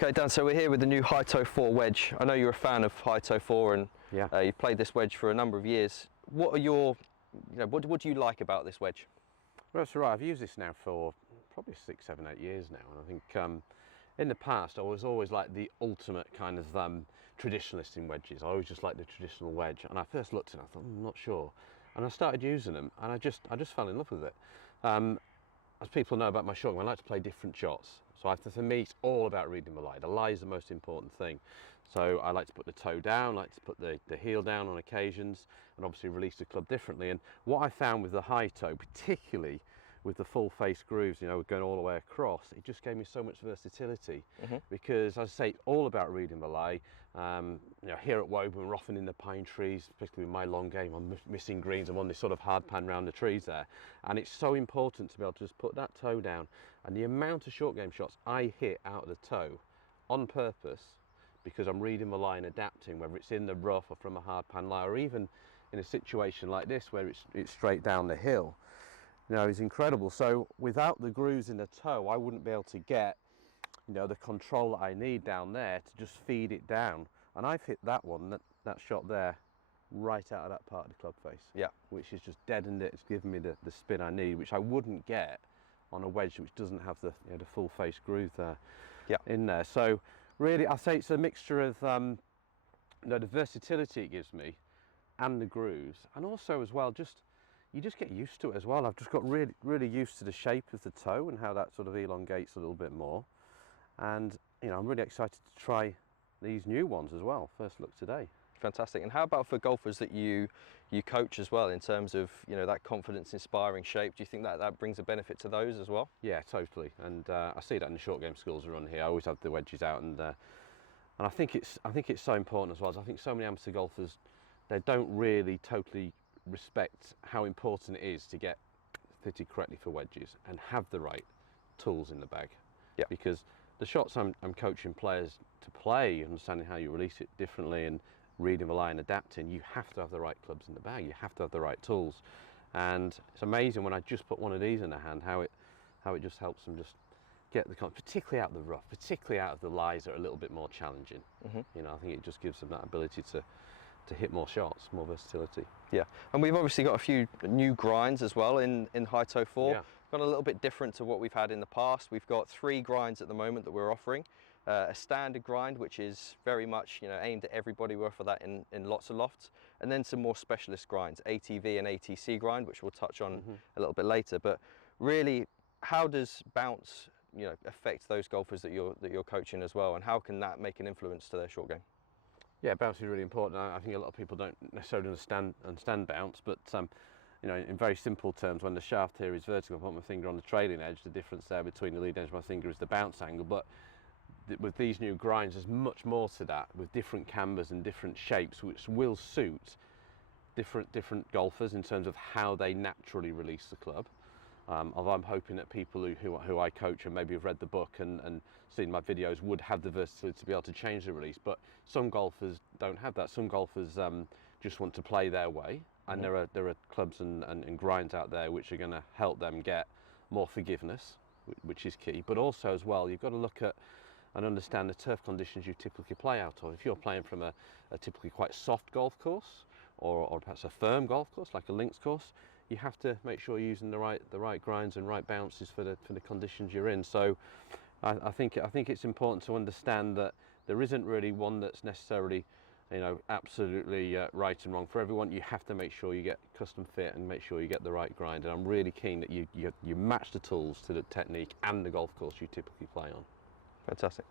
Okay, Dan, so we're here with the new High Toe 4 wedge. I know you're a fan of High Toe 4 and you've played this wedge for a number of years. What are your, what do you like about this wedge? Well, that's right. I've used this now for probably 6, 7, 8 years now, and I think in the past I was always like the ultimate kind of traditionalist in wedges. I always just liked the traditional wedge, and I first looked at it and I thought, I'm not sure, and I started using them, and I just fell in love with it. As people know about my shot game, I like to play different shots. So for me, it's all about reading the lie. The lie is the most important thing. So I like to put the toe down, I like to put the heel down on occasions, and obviously release the club differently. And what I found with the high toe, particularly with the full face grooves, going all the way across, it just gave me so much versatility. Because, as I say, all about reading the lie. Here at Woburn, we're often in the pine trees, particularly with my long game, I'm missing greens, I'm on this sort of hard pan round the trees there. And it's so important to be able to just put that toe down. And the amount of short game shots I hit out of the toe on purpose, because I'm reading the lie and adapting, whether it's in the rough or from a hard pan lie, or even in a situation like this where it's straight down the hill, is incredible. So without the grooves in the toe, I wouldn't be able to get, the control that I need down there to just feed it down. And I've hit that one, that shot there, right out of that part of the club face. Yeah. Which is just deadened it. It's given me the spin I need, which I wouldn't get on a wedge which doesn't have the the full face groove there. In there. So really, I say it's a mixture of the versatility it gives me, and the grooves, and also as well, you just get used to it as well. I've just got really used to the shape of the toe and how that sort of elongates a little bit more. And I'm really excited to try these new ones as well. First look today. Fantastic. And how about for golfers that you coach as well, in terms of that confidence inspiring shape? Do you think that brings a benefit to those as well? Yeah, totally. And I see that in the short game schools around here. I always have the wedges out, and I think it's so important as well. I think so many amateur golfers, they don't really totally respect how important it is to get fitted correctly for wedges and have the right tools in the bag. Yeah. Because the shots I'm coaching players to play, understanding how you release it differently and reading the lie and adapting, you have to have the right clubs in the bag, you have to have the right tools. And it's amazing when I just put one of these in the hand, how it just helps them just get particularly out of the rough, particularly out of the lies that are a little bit more challenging. I think it just gives them that ability to hit more shots, more versatility. Yeah, and we've obviously got a few new grinds as well in High Toe 4. Yeah. Gone a little bit different to what we've had in the past. We've got 3 grinds at the moment that we're offering. A standard grind, which is very much aimed at everybody. We offer that in lots of lofts, and then some more specialist grinds, ATV and ATC grind, which we'll touch on a little bit later. But really, how does bounce affect those golfers that you're coaching as well, and how can that make an influence to their short game? Yeah, bounce is really important. I think a lot of people don't necessarily understand bounce, but in very simple terms, when the shaft here is vertical, I put my finger on the trailing edge. The difference there between the lead edge of my finger is the bounce angle. But with these new grinds, there's much more to that, with different cambers and different shapes, which will suit different golfers in terms of how they naturally release the club. Although I'm hoping that people who I coach and maybe have read the book and seen my videos would have the versatility to be able to change the release. But some golfers don't have that. Some golfers just want to play their way, and there are clubs and grinds out there which are going to help them get more forgiveness, which is key. But also as well, you've got to look at and understand the turf conditions you typically play out of. If you're playing from a typically quite soft golf course, or perhaps a firm golf course like a links course, you have to make sure you're using the right grinds and right bounces for the conditions you're in. So I think it's important to understand that there isn't really one that's necessarily absolutely right and wrong for everyone. You have to make sure you get custom fit and make sure you get the right grind. And I'm really keen that you match the tools to the technique and the golf course you typically play on. Fantastic.